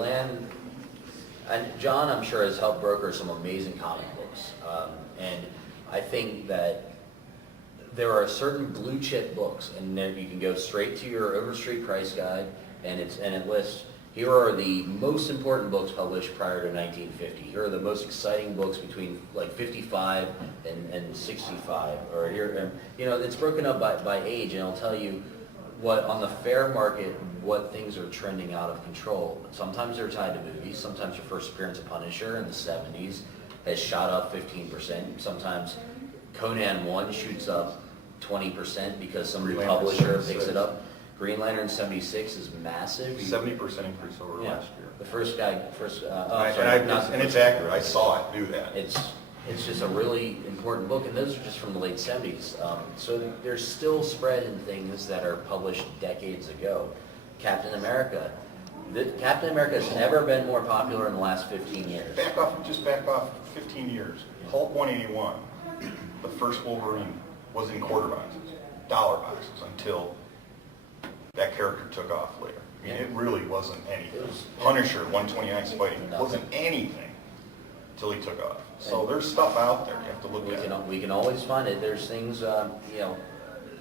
land, and John, I'm sure, has helped broker some amazing comic books. And I think that there are certain blue chip books, and then you can go straight to your Overstreet price guide, and it lists, here are the most important books published prior to 1950. Here are the most exciting books between like 55 and 65. Or here, it's broken up by age, and it'll tell you what on the fair market, what things are trending out of control. Sometimes they're tied to movies. Sometimes your first appearance of Punisher in the 70s has shot up 15%. Sometimes Conan 1 shoots up 20% because some publisher picks it up. Green Lantern 76 is massive. 70% increase over last year. The first guy, and it's accurate. I saw it do that. It's just a really important book, and those are just from the late 70s. So there's still spread in things that are published decades ago. Captain America. Captain America has never been more popular in the last 15 years. Back off 15 years. Hulk 181, the first Wolverine, was in quarter boxes, dollar boxes, until that character took off later. I mean, it really wasn't anything. Punisher 129 Spidey wasn't anything until he took off. So there's stuff out there you have to look at. We can always find it. There's things,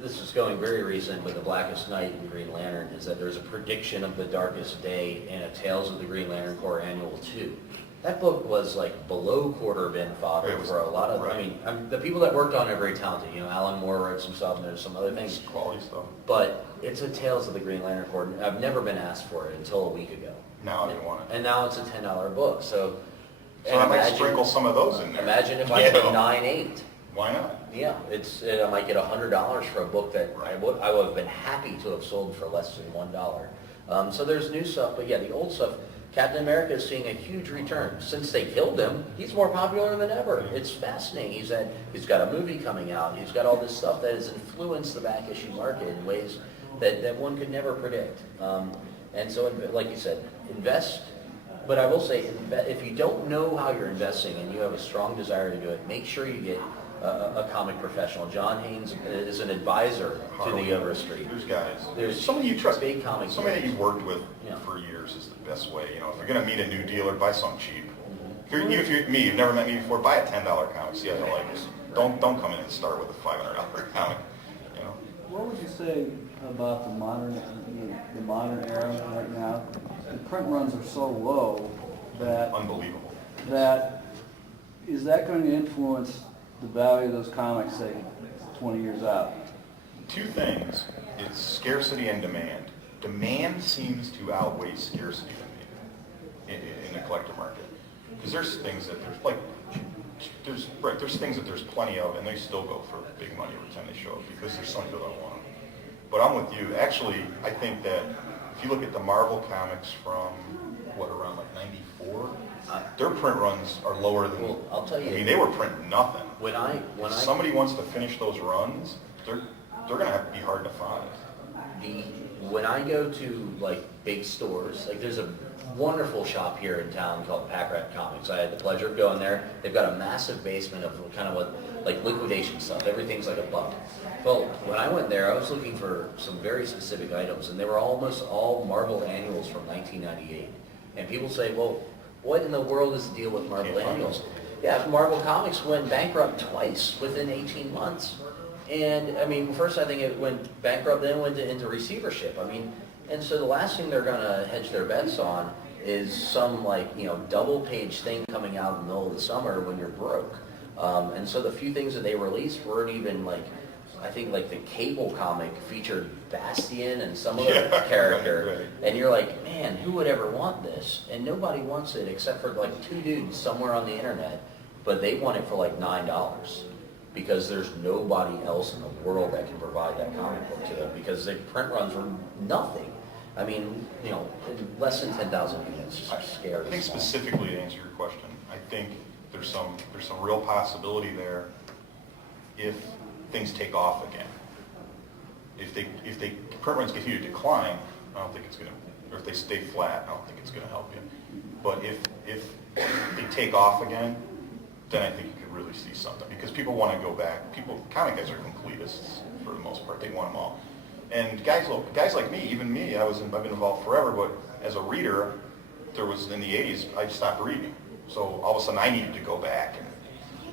this is going very recent, but The Blackest Night in Green Lantern is that there's a prediction of the Darkest Day in a Tales of the Green Lantern Corps Annual 2. That book was like below quarter bin fodder for a lot of, right. The people that worked on it are very talented. Alan Moore wrote some stuff, and there's some other things. Quality stuff. But it's a Tales of the Green Lantern Corps. I've never been asked for it until a week ago. Now I didn't want it. And now it's a $10 book. So I might sprinkle some of those in there. Imagine if I put 9.8. Why not? Yeah, I might get $100 for a book that I would have been happy to have sold for less than $1. So there's new stuff, but yeah, the old stuff. Captain America is seeing a huge return. Since they killed him, he's more popular than ever. It's fascinating. He's got a movie coming out. He's got all this stuff that has influenced the back issue market in ways that one could never predict. And so, like you said, invest. But I will say, if you don't know how you're investing and you have a strong desire to do it, make sure you get a comic professional. John Haines is an advisor to the Overstreet. There's guys. There's somebody you trust. Big comics. Somebody that you've worked with for years is the best way. If you're going to meet a new dealer, buy something cheap. If you've never met me before, buy a $10 comic. See, I don't like it. Don't come in and start with a $500 comic. What would you say about the modern era right now? The print runs are so low that unbelievable. Is that going to influence the value of those comics, say, 20 years out? Two things. It's scarcity and demand. Demand seems to outweigh scarcity in the collector market. Because there's things that there's things that there's plenty of, and they still go for big money every time they show up because there's some people that want them. But I'm with you. Actually, I think that if you look at the Marvel comics from, around like 94, their print runs are lower than, well, I'll tell you, they were printing nothing. When somebody wants to finish those runs, they're going to have to be hard to find. When I go to like big stores, like there's a wonderful shop here in town called Pack Rat Comics. I had the pleasure of going there. They've got a massive basement of kind of like liquidation stuff. Everything's like a buck. Well, when I went there, I was looking for some very specific items, and they were almost all Marvel annuals from 1998. And people say, well, what in the world is the deal with Marvel annuals? Yeah, Marvel Comics went bankrupt twice within 18 months. And, first I think it went bankrupt, then went into receivership. And so the last thing they're going to hedge their bets on is some, double-page thing coming out in the middle of the summer when you're broke. And so the few things that they released weren't even, I think, the Cable comic featured Bastion and some other character. Right. And you're like, man, who would ever want this? And nobody wants it except for, two dudes somewhere on the internet. But they want it for, $9. Because there's nobody else in the world that can provide that comic book to them, because the print runs were nothing. Less than 10,000 units. Scared. I think specifically to answer your question, I think there's some real possibility there if things take off again. If they print runs continue to decline, I don't think it's going to, or if they stay flat, I don't think it's going to help you. But if they take off again, then I think you could really see something, because people want to go back. Comic guys are completists for the most part. They want them all. And guys like me, even me, I've been involved forever, but as a reader, there was, in the 80s, I stopped reading. So all of a sudden I needed to go back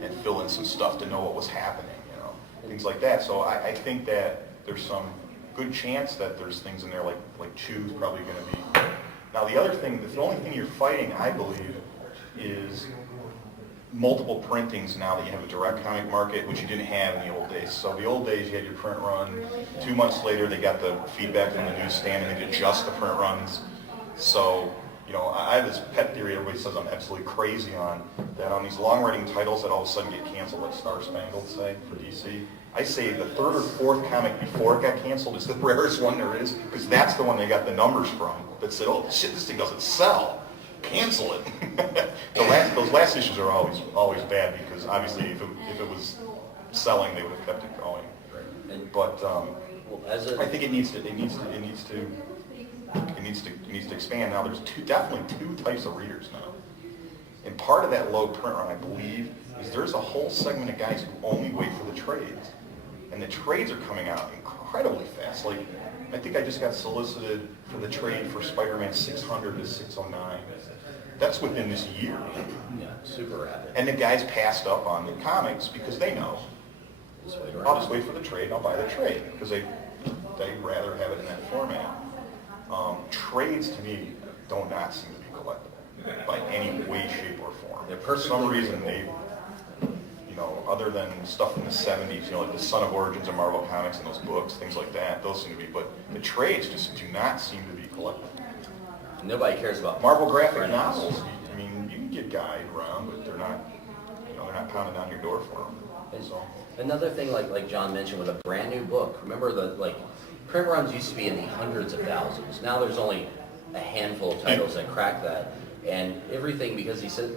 and fill in some stuff to know what was happening, you know, things like that. So I think that there's some good chance that there's things in there like Chew's probably going to be. Now the other thing, the only thing you're fighting, I believe, is multiple printings now that you have a direct comic market, which you didn't have in the old days. So the old days you had your print run, 2 months later they got the feedback from the newsstand and they did just the print runs. So, you know, I have this pet theory everybody says I'm absolutely crazy on, that on these long-running titles that all of a sudden get canceled, like Star Spangled, say, for DC, I say the third or fourth comic before it got canceled is the rarest one there is, because that's the one they got the numbers from, that said, oh shit, this thing doesn't sell. Cancel it. Those last issues are always bad, because obviously if it was selling, they would have kept it going. And, But well, I think it needs to expand. Now there's definitely two types of readers now, and part of that low print run, I believe, is there's a whole segment of guys who only wait for the trades, and the trades are coming out incredibly fast. Like, I think I just got solicited for the trade for Spider-Man 600 to 609. That's within this year. yeah, super rapid. And the guys passed up on the comics because they know, Just wait around. I'll just wait for the trade, I'll buy the trade, because they'd rather have it in that format. Trades, to me, do not seem to be collectible by any way, shape, or form. They're For some perfectly reason, they, you know, other than stuff from the 70s, you know, like the Son of Origins of Marvel Comics and those books, things like that, those seem to be, but the trades just do not seem to be collectible. Nobody cares about Marvel graphic print novels, I mean, you can get guys around, but they're not, you know, they're not pounding down your door for them. And So, another thing, like John mentioned, with a brand new book, remember print runs used to be in the hundreds of thousands. Now there's only a handful of titles that crack that, and everything, because he said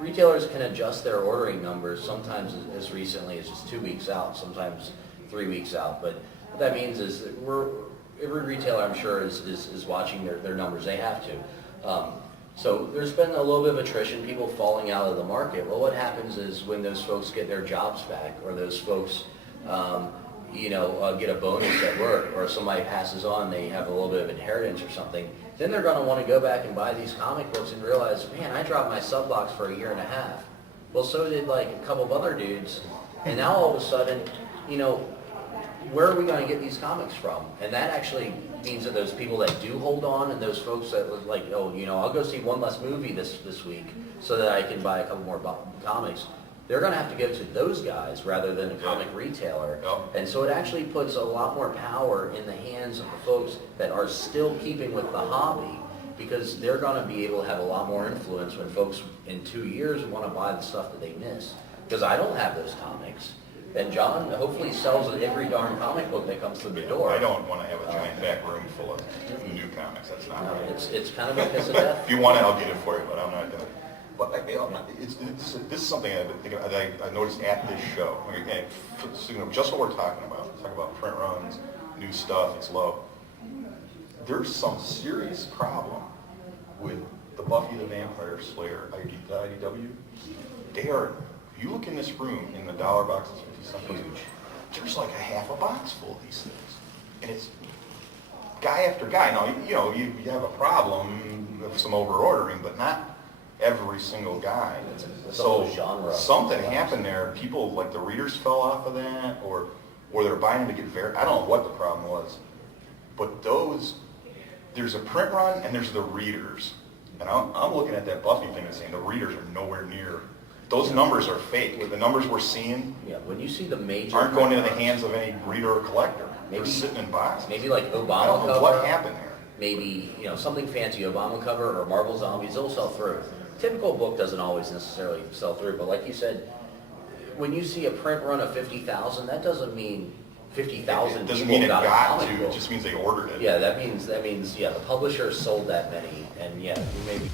retailers can adjust their ordering numbers sometimes as recently as just 2 weeks out, sometimes 3 weeks out. But what that means is that every retailer, I'm sure, is watching their numbers. They have to. So there's been a little bit of attrition, people falling out of the market. Well, what happens is when those folks get their jobs back, or those folks get a bonus at work, or somebody passes on, they have a little bit of inheritance or something, then they're going to want to go back and buy these comic books and realize, man, I dropped my sub box for 1.5 years. Well, so did like a couple of other dudes, and now all of a sudden, you know, where are we going to get these comics from? And that actually means that those people that do hold on, and those folks that was like, oh, you know, I'll go see one less movie this week so that I can buy a couple more comics, they're going to have to go to those guys rather than a comic retailer. Yep. And so it actually puts a lot more power in the hands of the folks that are still keeping with the hobby, because they're going to be able to have a lot more influence when folks in 2 years want to buy the stuff that they miss. Because I don't have those comics. And John hopefully sells every darn comic book that comes through the door. I don't want to have a giant back room full of new comics, that's not No, right. it's kind of a piss of death. If you want it, I'll get it for you, but I'm not going to. But this is something I've been thinking, I noticed at this show. Again, just what we're talking about. Talk about print runs, new stuff, it's low. There's some serious problem with the Buffy the Vampire Slayer IDW. They are, if you look in this room in the dollar boxes, 50 cents each, there's like a half a box full of these things. And it's guy after guy. Now, you know, you have a problem with some over ordering, but not every single guy. So something happened there. People, like the readers fell off of that, or they're buying them to get I don't know what the problem was. But there's a print run and there's the readers. And I'm looking at that Buffy thing and saying the readers are nowhere near. Those numbers are fake. The numbers we're seeing when you see the major aren't going into the hands of any reader or collector. Maybe, they're sitting in boxes. Maybe like Obama I don't know cover. what happened there. Maybe, you know, something fancy, Obama cover or Marvel Zombies, they'll sell through. Typical book doesn't always necessarily sell through, but like you said, when you see a print run of 50,000, that doesn't mean 50,000 It doesn't people mean it got a got comic to, book. it just means they ordered it. Yeah, that means, yeah, the publisher sold that many, and yeah, maybe.